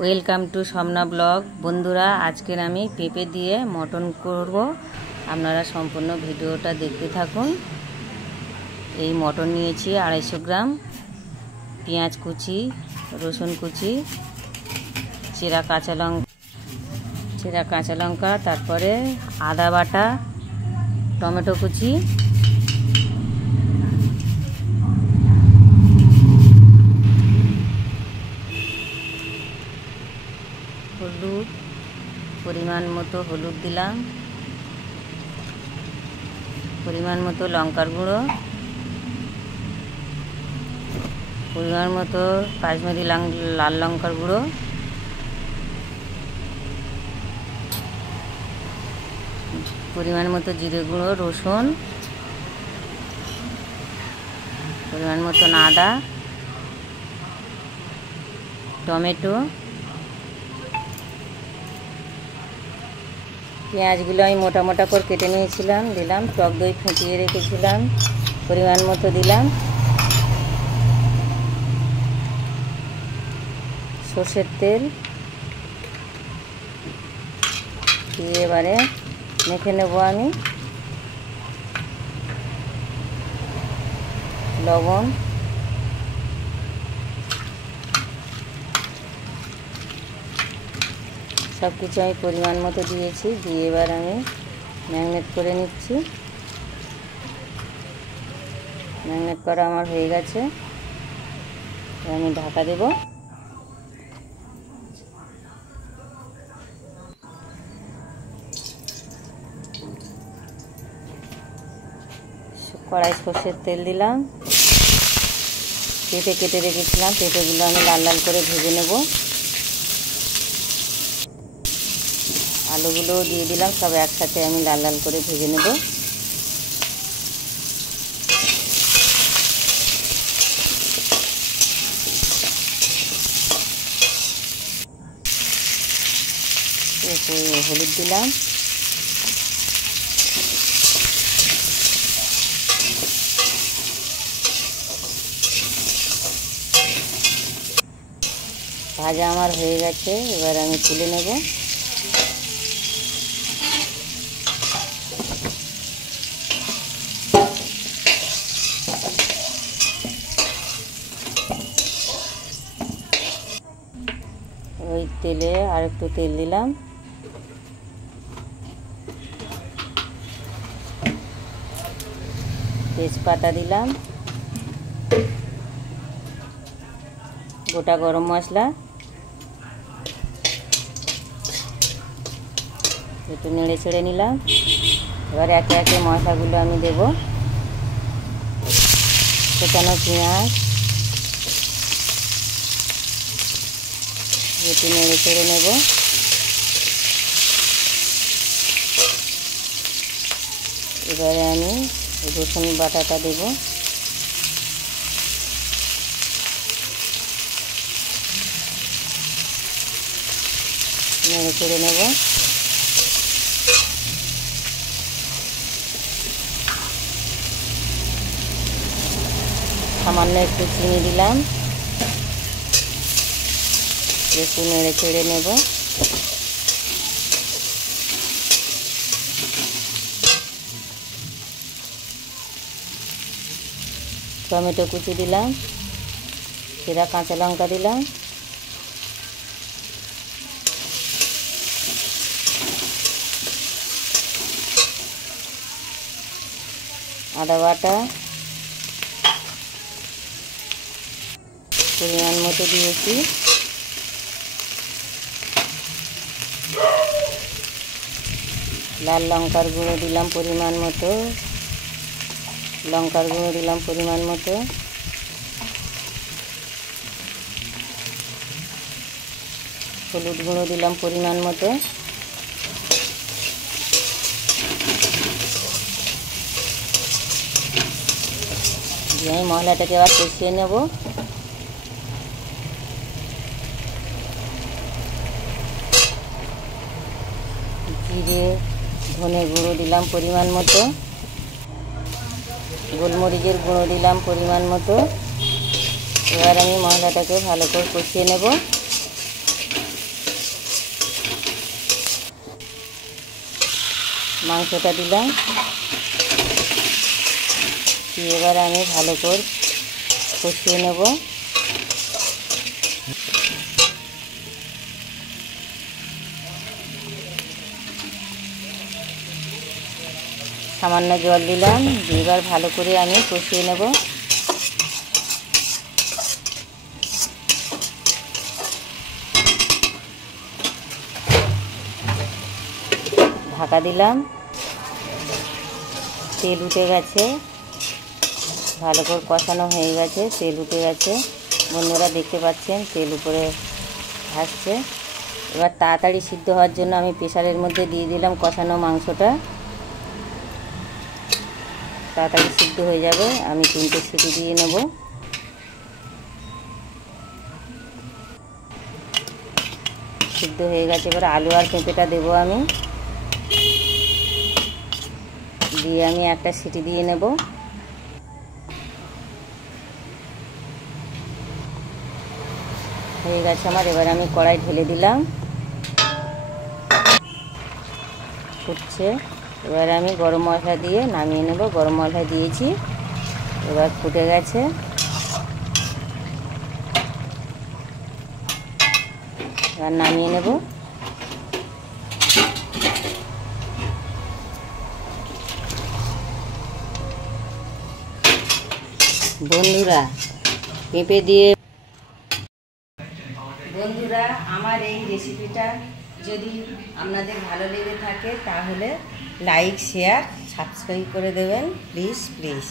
Welcome to সমনা blog. বন্ধুরা, আজকের আমি পেঁপে দিয়ে মটন করব। আপনারা সম্পূর্ণ ভিডিওটা দেখতে থাকুন। এই মটন নিয়েছি 250 গ্রাম, পেঁয়াজ কুচি, রসুন কুচি, চেরা কাঁচা লঙ্কা, তারপরে আদা বাটা, টমেটো কুচি, হলুদ, পরিমাণ মতো হলুদ দিলাম, পরিমাণ মতো লঙ্কার গুঁড়ো, পরিমাণ মতো কাশ্মীরি লাল লঙ্কার গুঁড়ো, পরিমাণ মতো জিরে গুঁড়ো, রসুন, পরিমাণ মতো আদা, টমেটো, পেঁয়াজগুলো আমি মোটা মোটা করে কেটে নিয়েছিলাম, দিলাম। টক দই ফুটিয়ে রেখেছিলাম, পরিমাণ মতো দিলাম। সর্ষের তেল দিয়ে এবারে মেখে নেব আমি। লবণ, সব কিছু আমি পরিমাণ মতো দিয়েছি। দিয়ে এবার আমি ম্যারিনেট করে নিচ্ছি। ম্যারিনেট করা আমার হয়ে গেছে, আমি ঢাকা দেব। কড়াই সর্ষের তেল দিলাম। পেঁপে কেটে রেখেছিলাম, পেঁপেগুলো আমি লাল লাল করে ভেজে নেব। আলুগুলোও দিয়ে দিলাম, সব একসাথে আমি লাল লাল করে ভেজে নেব। হলুদ দিলাম, ভাজা আমার হয়ে গেছে, এবার আমি তুলে নেব। ওই তেলে আর একটু তেল দিলাম, তেজপাতা দিলাম, গোটা গরম মশলা, একটু নেড়ে ছেড়ে নিলাম। এবার একে একে মশলাগুলো আমি দেব। কোচানো পেঁয়াজ, একটু নেড়ে ছেড়ে নেব। এবারে আমি রসুন বাটাটা দেব। নেড়ে ছেড়ে নেব। সামান্য একটু চিনি দিলাম, একটু নেড়ে ছেড়ে নেব। টমেটো কুচি দিলাম, চেরা কাঁচা লঙ্কা দিলাম, আদা বাটা পরিমাণ মতো দিয়েছি। লাল লঙ্কার গুঁড়ো দিলাম পরিমাণ মতো, লঙ্কার গুঁড়ো দিলাম পরিমাণ মতো, হলুদ গুঁড়ো দিলাম পরিমাণ মতো। দিয়ে আমি মশলাটাকে আবার কষিয়ে নেব। জিরে ধনে গুঁড়ো দিলাম পরিমাণ মতো, গোলমরিচের গুঁড়ো দিলাম পরিমাণ মতো। এবার আমি মশলাটাকে ভালো করে কষিয়ে নেব। মাংসটা দিলাম, এবার আমি ভালো করে কষিয়ে নেব। সামান্য জল দিলাম, এবার ভালো করে আমি কষিয়ে নেব। ঢাকা দিলাম, তেল উঠে গেছে, ভালো করে কষানো হয়ে গেছে, তেল উঠে গেছে। বন্ধুরা দেখতে পাচ্ছেন তেল উপরে ভাসছে। এবার তাড়াতাড়ি সিদ্ধ হওয়ার জন্য আমি প্রেসারের মধ্যে দিয়ে দিলাম কষানো মাংসটা, তাড়াতাড়ি সিদ্ধ হয়ে যাবে। আমি 3টে সিটি দিয়ে নেব। সিদ্ধ হয়ে গেছে, এবার আলু আর পেঁপেটা দেবো আমি, দিয়ে আমি একটা সিটি দিয়ে নেব। হয়ে গেছে আমার, এবার আমি কড়াই ঢেলে দিলাম, ফুটছে। এবার আমি গরম মশলা দিয়ে নামিয়ে নেব। গরম মশলা দিয়েছি, এবার ফুটে গেছে। এবার নামিয়ে নেব। বন্ধুরা পেঁপে দিয়ে আমার এই রেসিপিটা যদি আপনাদের ভালো লেগে থাকে তাহলে লাইক, শেয়ার, সাবস্ক্রাইব করে দেবেন প্লিজ।